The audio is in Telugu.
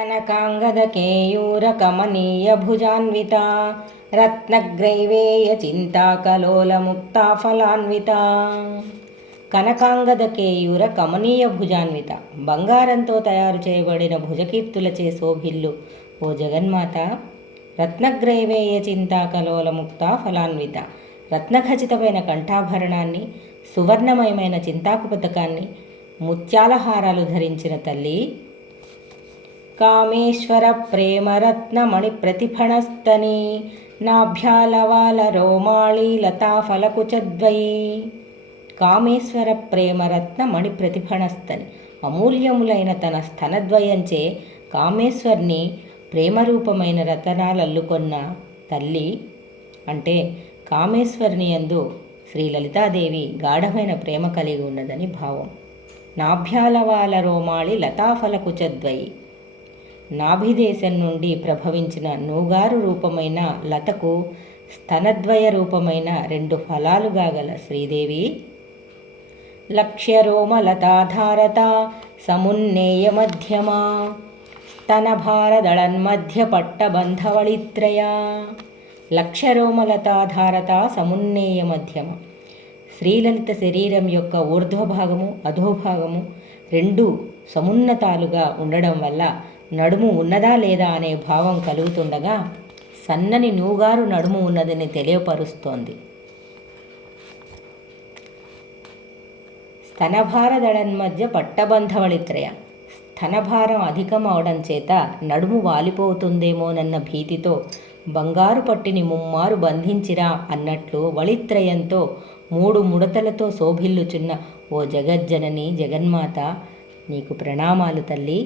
कनकाङ्गदकेयूरकमनीयभुजान्विता रत्नग्रैवेयचिन्ताकलोलमुक्ता फलान्विता కనకాంగద కేయూర కమనీయ భుజాన్విత బంగారంతో తయారు చేయబడిన భుజకీర్తులచే శోభిల్లు ఓ జగన్మాత రత్నగ్రైవేయ చింతాకలోల ముక్త ఫలాన్విత రత్నఖచితమైన కంఠాభరణాన్ని సువర్ణమయమైన చింతాకు పథకాన్ని ముత్యాల హారాలు ధరించిన తల్లి కామేశ్వర ప్రేమరత్నమణి ప్రతిఫణస్తని నాభ్యాలవాల రోమాళి కామేశ్వర ప్రేమరత్న మణి అమూల్యములైన తన స్థనద్వయంచే కామేశ్వర్ని ప్రేమరూపమైన రతనాలు అల్లుకొన్న తల్లి అంటే కామేశ్వరిని యందు శ్రీ లలితాదేవి గాఢమైన ప్రేమ కలిగి ఉన్నదని భావం. నాభ్యాలవాల రోమాళి లతాఫలకుచద్వయి నాభిదేశం నుండి ప్రభవించిన నూగారు రూపమైన లతకు స్తనద్వయ రూపమైన రెండు ఫలాలుగా గల శ్రీదేవి. లక్ష్యరోమలతాధారత సమున్నేయ మధ్యమా స్తనభారదళన్మధ్య పట్టబంధవళిత్రయ లక్ష్యరోమలతాధారత సమున్నేయ మధ్యమ. శ్రీలలిత శరీరం యొక్క ఊర్ధ్వభాగము అధోభాగము రెండు సమున్నతాలుగా ఉండడం వల్ల నడుము ఉన్నదా లేదా అనే భావం కలుగుతుండగా సన్నని నూగారు నడుము ఉన్నదని తెలియపరుస్తోంది. స్తనభారదళన్ మధ్య పట్టబంధవళిత్రయ. స్తనభారం అధికం అవడం చేత నడుము వాలిపోతుందేమోనన్న భీతితో బంగారు పట్టిని ముమ్మారు బంధించిరా అన్నట్లు వళిత్రయంతో మూడు ముడతలతో శోభిల్లుచున్న ఓ జగజ్జనని జగన్మాత నీకు ప్రణామాలు తల్లి.